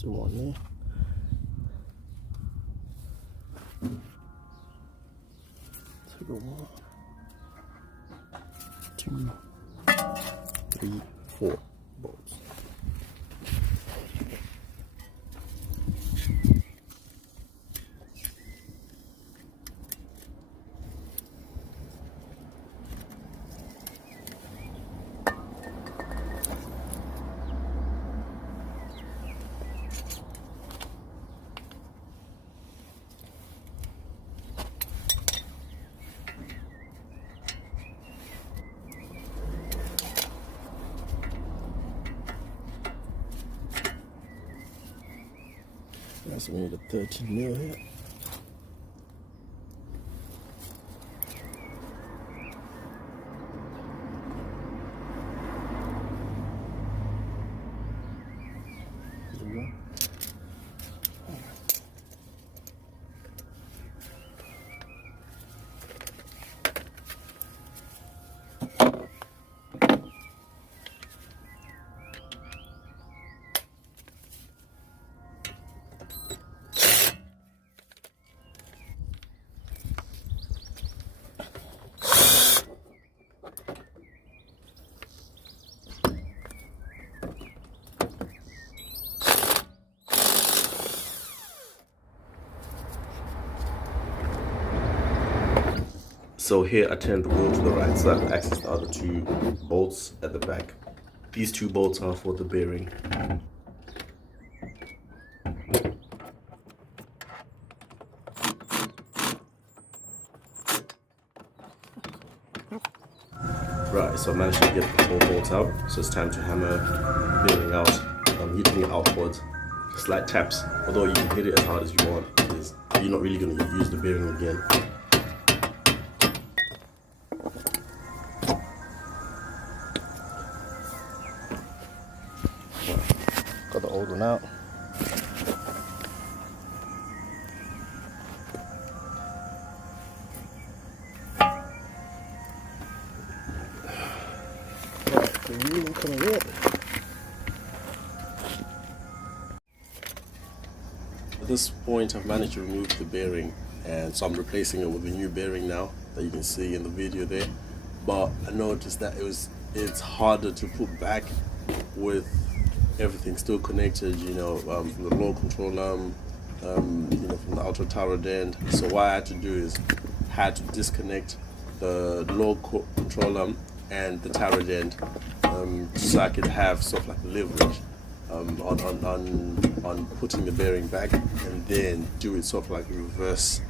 Still one there. 1, 2, 3, 4 bolts. So we need a 13 mil here. There we go. So here I tend to go to the right side and access the other 2 bolts at the back. These 2 bolts are for the bearing. Right, so I managed to get the whole bolt out. So it's time to hammer the bearing out. I'm hitting it outwards. Slight taps, although you can hit it as hard as you want because you're not really going to use the bearing again. Got the old one out. The wheel coming in. At this point I've managed to remove the bearing, and so I'm replacing it with a new bearing now that you can see in the video there. But I noticed that it's harder to put back with everything still connected, you know, from the low control arm, you know, from the outer turret end. So what I had to do is had to disconnect the low control arm and the turret end, so I could have sort of like leverage on putting the bearing back, and then do it sort of like reverse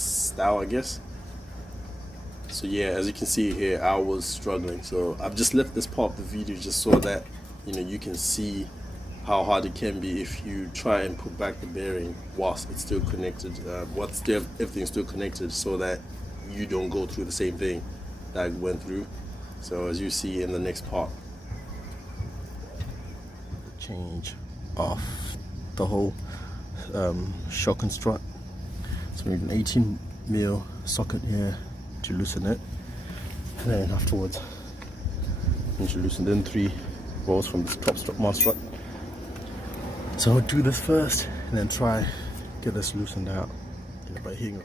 style, I guess. So yeah, as you can see here, I was struggling. So I've just left this part of the video just so that, you know, you can see how hard it can be if you try and put back the bearing whilst it's still connected, everything's still connected, so that you don't go through the same thing that I went through. So as you see in the next part, change off the whole shock and strut. So we need an 18 mil socket here to loosen it, and then afterwards I need to loosen in 3 rolls from this top strut mount strut. So I'll do this first and then try get this loosened out, you know, by hitting